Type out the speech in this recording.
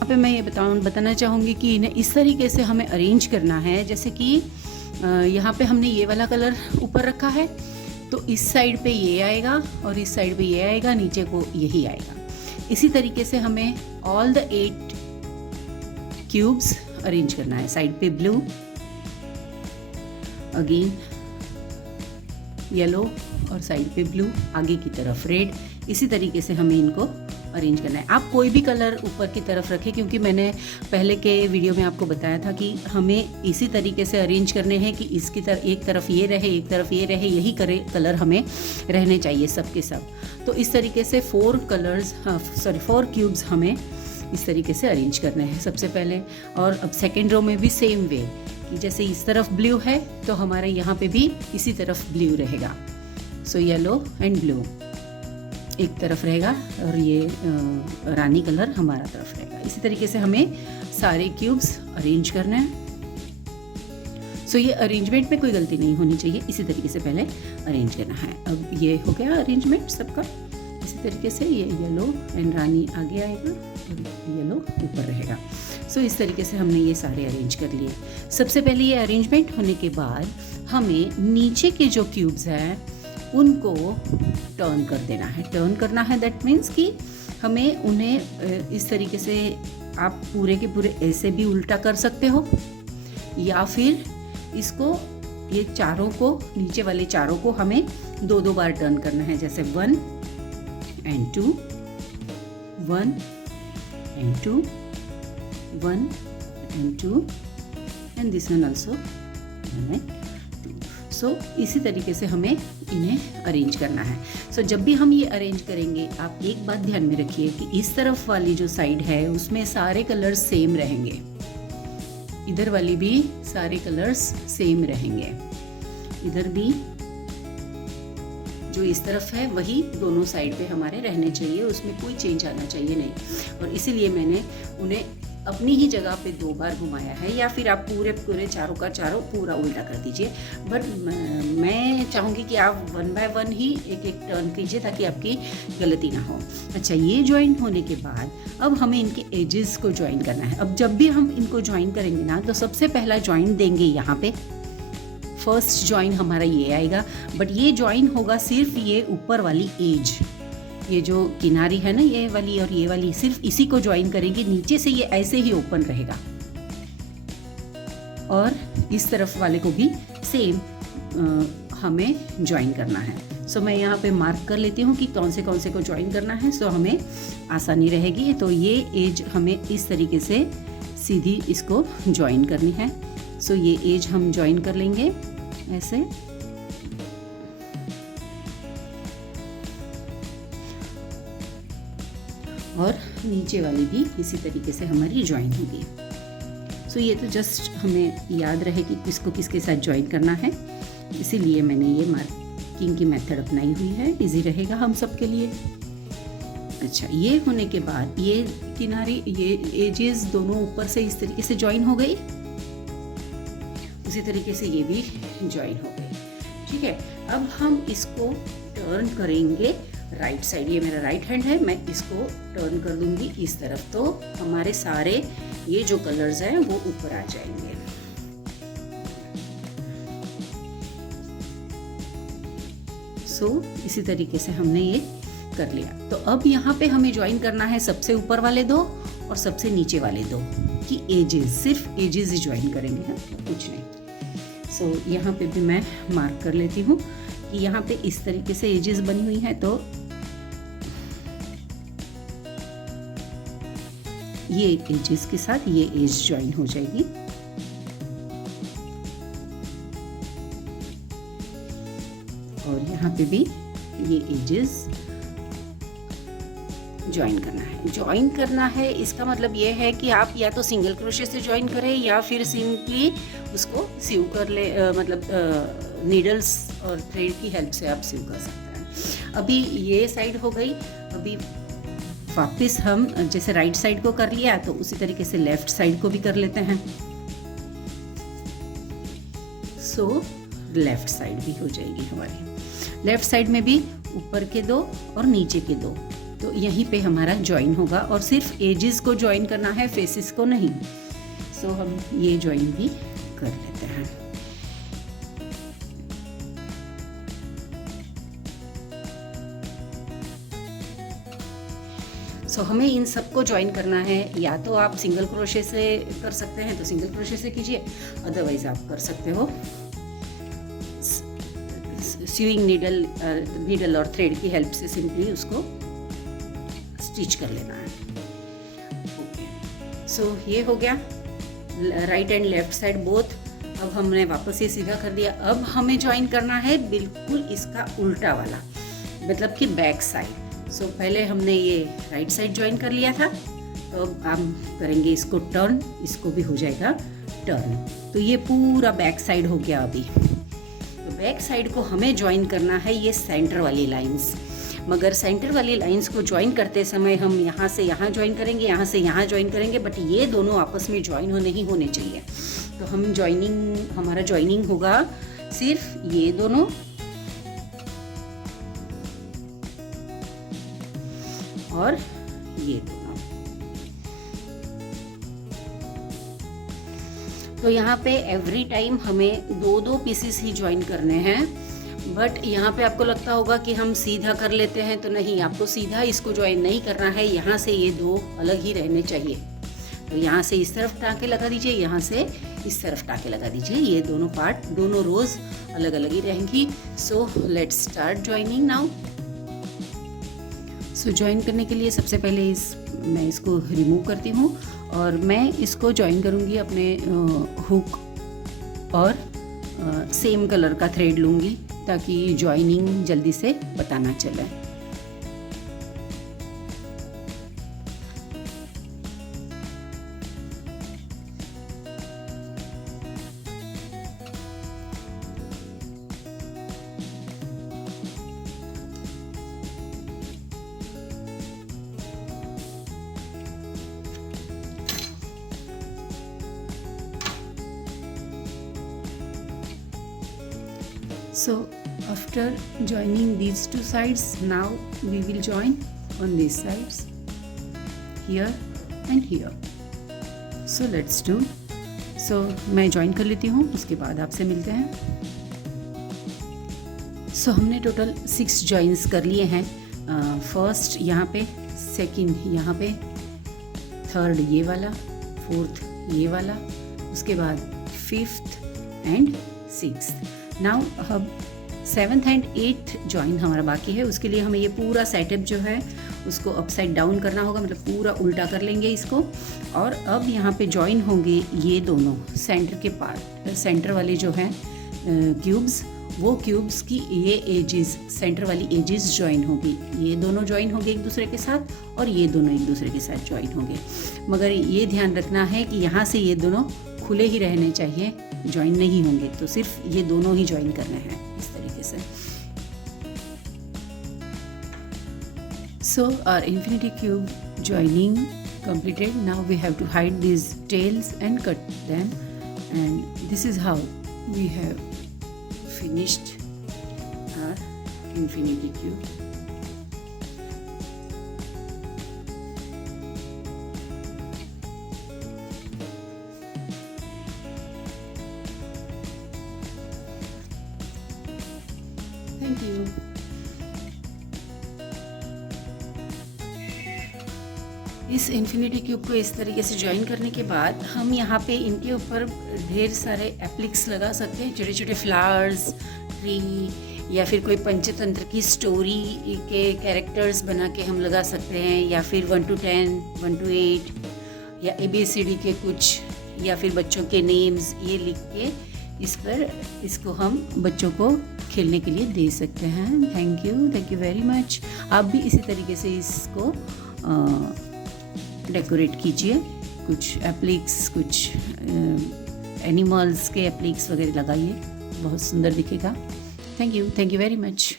यहाँ पे मैं ये बताना चाहूँगी कि इन्हें इस तरीके से हमें अरेंज करना है, जैसे कि यहाँ पे हमने ये वाला कलर ऊपर रखा है, तो इस साइड पे ये आएगा और इस साइड पे ये आएगा, नीचे को यही आएगा। इसी तरीके से हमें ऑल द 8 क्यूब्स अरेंज करना है। साइड पे ब्लू, अगेन येलो और साइड पे ब्लू, आगे की तरफ रेड। इसी तरीके से हमें इनको अरेंज करना है। आप कोई भी कलर ऊपर की तरफ रखें, क्योंकि मैंने पहले के वीडियो में आपको बताया था कि हमें इसी तरीके से अरेंज करने हैं कि इसकी एक तरफ ये रहे, एक तरफ ये रहे, यही कलर हमें रहने चाहिए सब के सब। तो इस तरीके से 4 क्यूब्स हमें इस तरीके से अरेंज करने हैं सबसे पहले। और अब सेकेंड रो में भी सेम वे कि जैसे इस तरफ ब्लू है तो हमारे यहाँ पे भी इसी तरफ ब्लू रहेगा। सो येलो एंड ब्लू एक तरफ रहेगा और ये रानी कलर हमारा तरफ रहेगा। इसी तरीके से हमें सारे क्यूब्स अरेंज करने हैं। सो ये अरेंजमेंट में कोई गलती नहीं होनी चाहिए, इसी तरीके से पहले अरेंज करना है। अब ये हो गया अरेंजमेंट सबका। इसी तरीके से ये येलो एंड रानी आगे आएगा और येलो ऊपर रहेगा। सो इस तरीके से हमने ये सारे अरेंज कर लिए। सबसे पहले ये अरेंजमेंट होने के बाद हमें नीचे के जो क्यूब्स हैं उनको टर्न कर देना है। टर्न करना है दैट मीन्स कि हमें उन्हें इस तरीके से आप पूरे के पूरे ऐसे भी उल्टा कर सकते हो, या फिर इसको ये चारों को, नीचे वाले चारों को हमें 2-2 बार टर्न करना है। जैसे 1 and 2, 1 and 2, 1 and 2 and this one also 1 and 2। सो इसी तरीके से हमें इन्हें अरेंज करना है। सो जब भी हम ये अरेंज करेंगे, आप एक बात ध्यान में रखिए कि इस तरफ वाली जो साइड है उसमें सारे कलर्स सेम रहेंगे, इधर वाली भी सारे कलर्स सेम रहेंगे, इधर भी जो इस तरफ है वही दोनों साइड पे हमारे रहने चाहिए, उसमें कोई चेंज आना चाहिए नहीं। और इसीलिए मैंने उन्हें अपनी ही जगह पे 2 बार घुमाया है, या फिर आप पूरे चारों का चारों पूरा उल्टा कर दीजिए। बट मैं चाहूँगी कि आप 1 बाय 1 ही एक टर्न कीजिए ताकि आपकी गलती ना हो। अच्छा, ये ज्वाइन होने के बाद अब हमें इनके एजेस को ज्वाइन करना है। अब जब भी हम इनको ज्वाइन करेंगे ना, तो सबसे पहला ज्वाइन देंगे यहाँ पे। फर्स्ट ज्वाइन हमारा ये आएगा, बट ये ज्वाइन होगा सिर्फ ये ऊपर वाली एज, ये जो किनारी है ना ये वाली और ये वाली, सिर्फ इसी को ज्वाइन करेंगे। नीचे से ये ऐसे ही ओपन रहेगा और इस तरफ वाले को भी सेम हमें ज्वाइन करना है। सो मैं यहाँ पे मार्क कर लेती हूँ कि कौन से को ज्वाइन करना है, सो हमें आसानी रहेगी। तो ये एज हमें इस तरीके से सीधी इसको ज्वाइन करनी है। सो ये एज हम ज्वाइन कर लेंगे ऐसे, और नीचे वाली भी इसी तरीके से हमारी ज्वाइन होगी। सो ये तो जस्ट हमें याद रहे कि किसको किसके साथ ज्वाइन करना है, इसीलिए मैंने ये मार्किंग की मेथड अपनाई हुई है, इजी रहेगा हम सब के लिए। अच्छा, ये होने के बाद ये किनारी, ये एजेस दोनों ऊपर से इस तरीके से ज्वाइन हो गई, उसी तरीके से ये भी ज्वाइन हो गई। ठीक है, अब हम इसको टर्न करेंगे राइट साइड। ये मेरा राइट हैंड है, मैं इसको टर्न कर दूंगी इस तरफ, तो हमारे सारे ये जो कलर्स हैं वो ऊपर आ जाएंगे। सो इसी तरीके से हमने ये कर लिया। तो अब यहाँ पे हमें ज्वाइन करना है सबसे ऊपर वाले 2 और सबसे नीचे वाले 2 की एजेस, सिर्फ एजेस ही ज्वाइन करेंगे, हाँ, कुछ नहीं। सो यहाँ पे भी मैं मार्क कर लेती हूँ कि यहाँ पे इस तरीके से एजेस बनी हुई है, तो ये एजेस के साथ ये एज ज्वाइन हो जाएगी। और यहाँ पे भी ये एजेस ज्वाइन करना है। ज्वाइन करना है इसका मतलब ये है कि आप या तो सिंगल क्रोशे से ज्वाइन करें या फिर सिंपली उसको सीव कर ले, मतलब नीडल्स और थ्रेड की हेल्प से आप सीव कर सकते हैं। अभी ये साइड हो गई, अभी वापस हम जैसे राइट साइड को कर लिया तो उसी तरीके से लेफ्ट साइड को भी कर लेते हैं। सो लेफ्ट साइड भी हो जाएगी हमारी। लेफ्ट साइड में भी ऊपर के 2 और नीचे के 2 तो यहीं पे हमारा ज्वाइन होगा और सिर्फ एजेस को ज्वाइन करना है, फेसेस को नहीं। सो हम ये ज्वाइन भी कर लेते हैं। सो हमें इन सबको ज्वाइन करना है, या तो आप सिंगल क्रोशे से कर सकते हैं तो सिंगल क्रोशे से कीजिए, अदरवाइज आप कर सकते हो स्यूइंग नीडल और थ्रेड की हेल्प से सिंपली उसको स्टिच कर लेना है। ओके, सो ये हो गया right and left side both. अब हमने वापस ये सीधा कर दिया। अब हमें ज्वाइन करना है बिल्कुल इसका उल्टा वाला, मतलब कि बैक साइड। सो पहले हमने ये राइट साइड ज्वाइन कर लिया था, तो अब हम करेंगे इसको टर्न, इसको भी हो जाएगा टर्न। तो ये पूरा बैक साइड हो गया। अभी तो बैक साइड को हमें ज्वाइन करना है ये सेंटर वाली लाइंस, मगर सेंटर वाली लाइंस को ज्वाइन करते समय हम यहाँ से यहाँ ज्वाइन करेंगे, यहाँ से यहाँ ज्वाइन करेंगे, बट ये दोनों आपस में ज्वाइन नहीं होने चाहिए। तो हमारा ज्वाइनिंग होगा सिर्फ ये दोनों और ये दोनों। तो यहाँ पे एवरी टाइम हमें दो पीसेस ही ज्वाइन करने हैं, बट यहाँ पे आपको लगता होगा कि हम सीधा कर लेते हैं, तो नहीं, आपको सीधा इसको ज्वाइन नहीं करना है। यहाँ से ये दो अलग ही रहने चाहिए। तो यहाँ से इस तरफ टाँके लगा दीजिए, यहाँ से इस तरफ टाँके लगा दीजिए। ये दोनों पार्ट, दोनों रोज अलग अलग ही रहेंगी। So let's start joining now. So join करने के लिए सबसे पहले मैं इसको रिमूव करती हूँ और मैं इसको ज्वाइन करूँगी अपने हुक और सेम कलर का थ्रेड लूँगी ताकि ज्वाइनिंग जल्दी से पता ना चले। So after joining these two sides, now we will join on these sides, here and here. So let's do. So मैं join कर लेती हूँ, उसके बाद आपसे मिलते हैं। So हमने टोटल 6 joins कर लिए हैं। फर्स्ट यहाँ पे, सेकंड यहाँ पे, थर्ड ये वाला, फोर्थ ये वाला, उसके बाद फिफ्थ एंड सिक्स्थ। नाउ अब 7th एंड 8th ज्वाइन हमारा बाकी है। उसके लिए हमें ये पूरा सेटअप जो है उसको अपसाइड डाउन करना होगा, मतलब पूरा उल्टा कर लेंगे इसको। और अब यहाँ पे ज्वाइन होंगे ये दोनों सेंटर के पार्ट, सेंटर वाले जो हैं क्यूब्स, वो क्यूब्स की ये एजेस, सेंटर वाली एजेस ज्वाइन होगी। ये दोनों ज्वाइन होंगे एक दूसरे के साथ और ये दोनों एक दूसरे के साथ ज्वाइन होंगे। मगर ये ध्यान रखना है कि यहाँ से ये दोनों खुले ही रहने चाहिए, ज्वाइन नहीं होंगे। तो सिर्फ ये दोनों ही ज्वाइन करने हैं इस तरीके से। So our infinity cube joining completed. Now we have to hide these tails and cut them, and this is how we have finished our infinity cube. Thank you. इस इन्फिनिटी क्यूब को इस तरीके से ज्वाइन करने के बाद हम यहाँ पे इनके ऊपर ढेर सारे एप्लिक्स लगा सकते हैं, छोटे छोटे फ्लावर्स, ट्री, या फिर कोई पंचतंत्र की स्टोरी के कैरेक्टर्स बना के हम लगा सकते हैं, या फिर 1 to 10, 1 to 8, या ABCD के कुछ, या फिर बच्चों के नेम्स ये लिख के इस पर इसको हम बच्चों को खेलने के लिए दे सकते हैं। Thank you very much. आप भी इसी तरीके से इसको डेकोरेट कीजिए, कुछ एप्लिक्स, कुछ एनिमल्स के एप्लिक्स वगैरह लगाइए, बहुत सुंदर दिखेगा। Thank you very much.